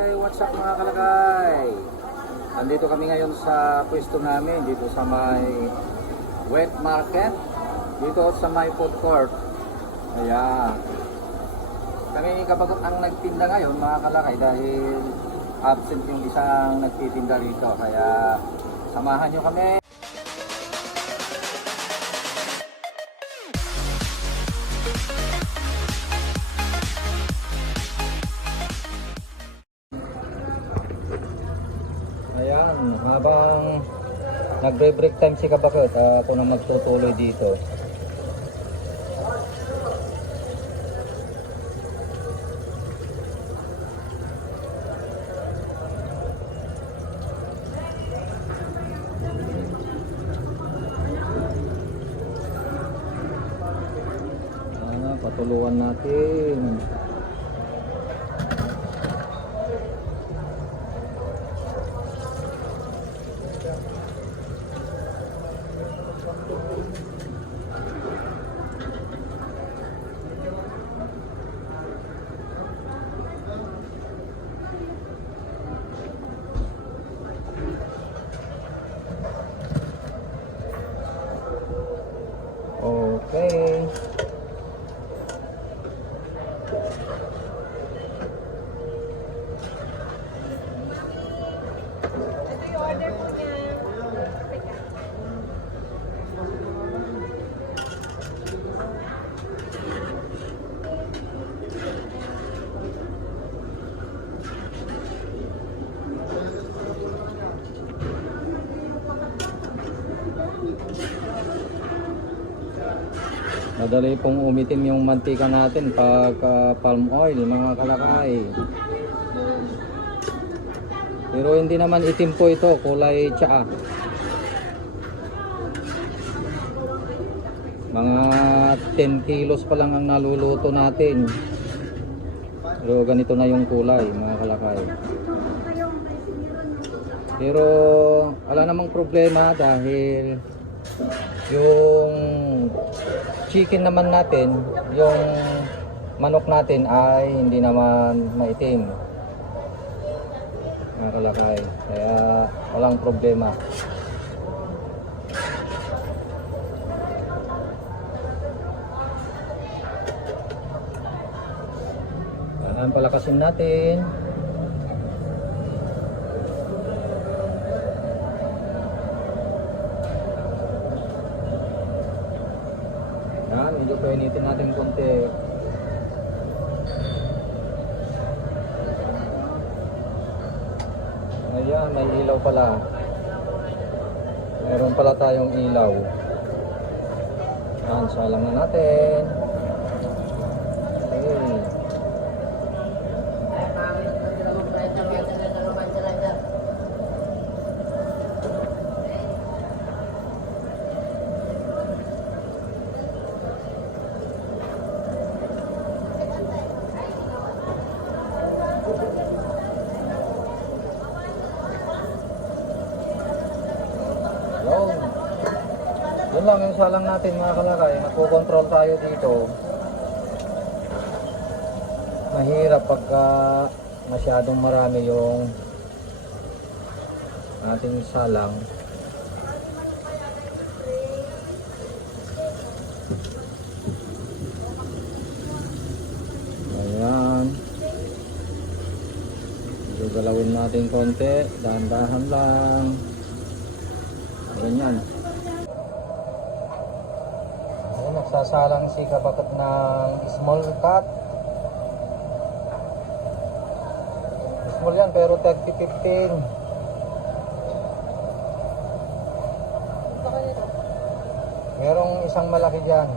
Okay, what's up mga kalakay? Nandito kami ngayon sa pwesto namin, dito sa may wet market, dito sa may food court. Ayan. Kami kapag ang nagtinda ngayon mga kalakay dahil absent yung isang nagtitinda rito. Kaya samahan nyo kami. Ayan, habang nagbre-break time si Kabakot, ako na magtutuloy dito. Patuluan natin. Okay. Madali pong umitim yung mantika natin pag palm oil mga kalakay. Pero hindi naman itim po ito, kulay tsaa. Mga 10 kilos pa lang ang naluluto natin. Pero ganito na yung kulay mga kalakay. Pero wala namang problema dahil yung chicken naman natin, yung manok natin ay hindi naman maitim mga kalakay, kaya walang problema. Kailangan palakasin natin. Yan, medyo painitin natin konti. Ayan, may ilaw pala. Meron pala tayong ilaw. Yan, salang na natin. Okay. Yun lang yung salang natin mga kalakay. Nagpo-control tayo dito. Mahirap pagka masyadong marami yung ating salang. Ayan. Galawin natin konti. Dahan-dahan lang. Ganyan. Nagsasalang si Kabakot ng small cut. Small yan pero 30-15. Merong isang malaki dyan.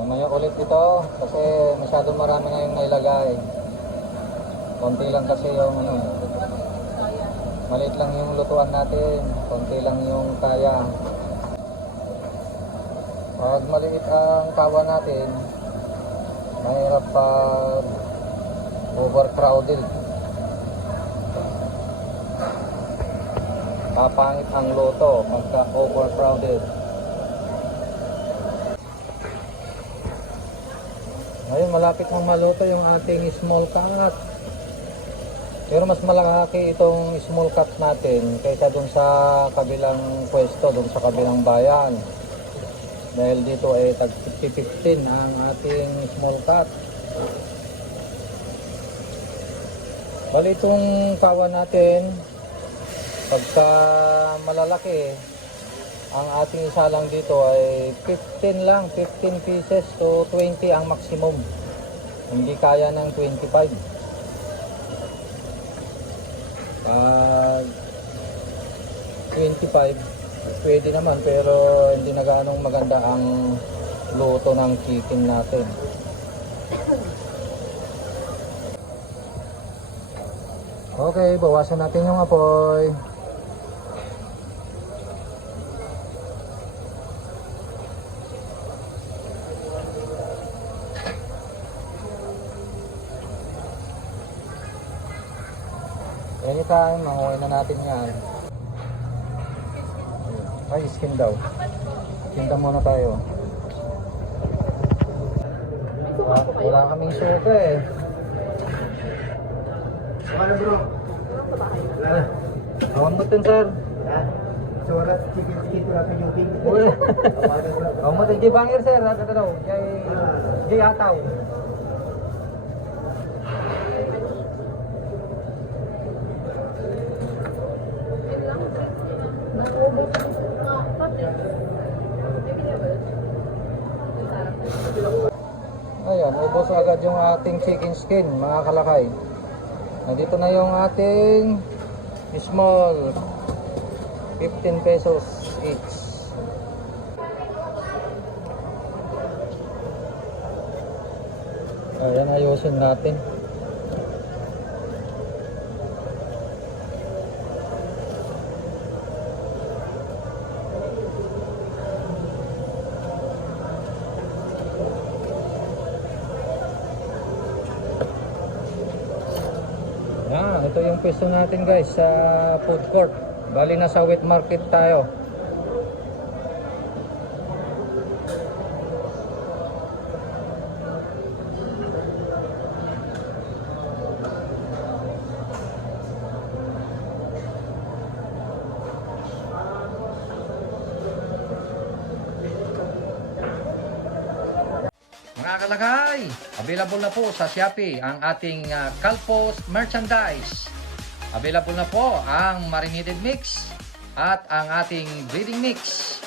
Mamaya ulit ito kasi masyadong marami na yung nailagay. Konti lang kasi yung maliit lang yung lutuan natin, konti lang yung kaya. Pag maliit ang tawa natin, mahirap pag overcrowded. Papangit ang luto pagka overcrowded. Ngayon malapit nang maluto yung ating small cut. Pero mas malaki itong small cut natin kaysa dun sa kabilang pwesto, dun sa kabilang bayan. Dahil dito ay tag 50-15 ang ating small cut. Bali itong kawan natin, pagka malalaki, ang ating isa lang dito ay 15 lang, 15 pieces to 20 ang maximum. Hindi kaya ng 25. Pag 25 pwede naman, pero hindi na gaanong maganda ang luto ng chicken natin. Okay, bawasan natin yung apoy. Anytime, manguhay na natin yan. Ay, skin daw. Skin daw muna tayo. Wala kaming suka eh. Ano bro? Awan mo din, sir. Surat chicken skin ko natin yung pink. Uy. Awan mo din, gibangir, sir. Ano daw? Jay Ataw. Ayan, ubos agad yung ating chicken skin, mga kalakay. Nandito na yung ating small, 15 pesos each. Ayan, ayusin natin. Ito yung pwesto natin guys sa food court. Bali na sa wet market tayo. Mga kalakay, available na po sa Shopee ang ating Calpos merchandise. Available na po ang marinated mix at ang ating breading mix.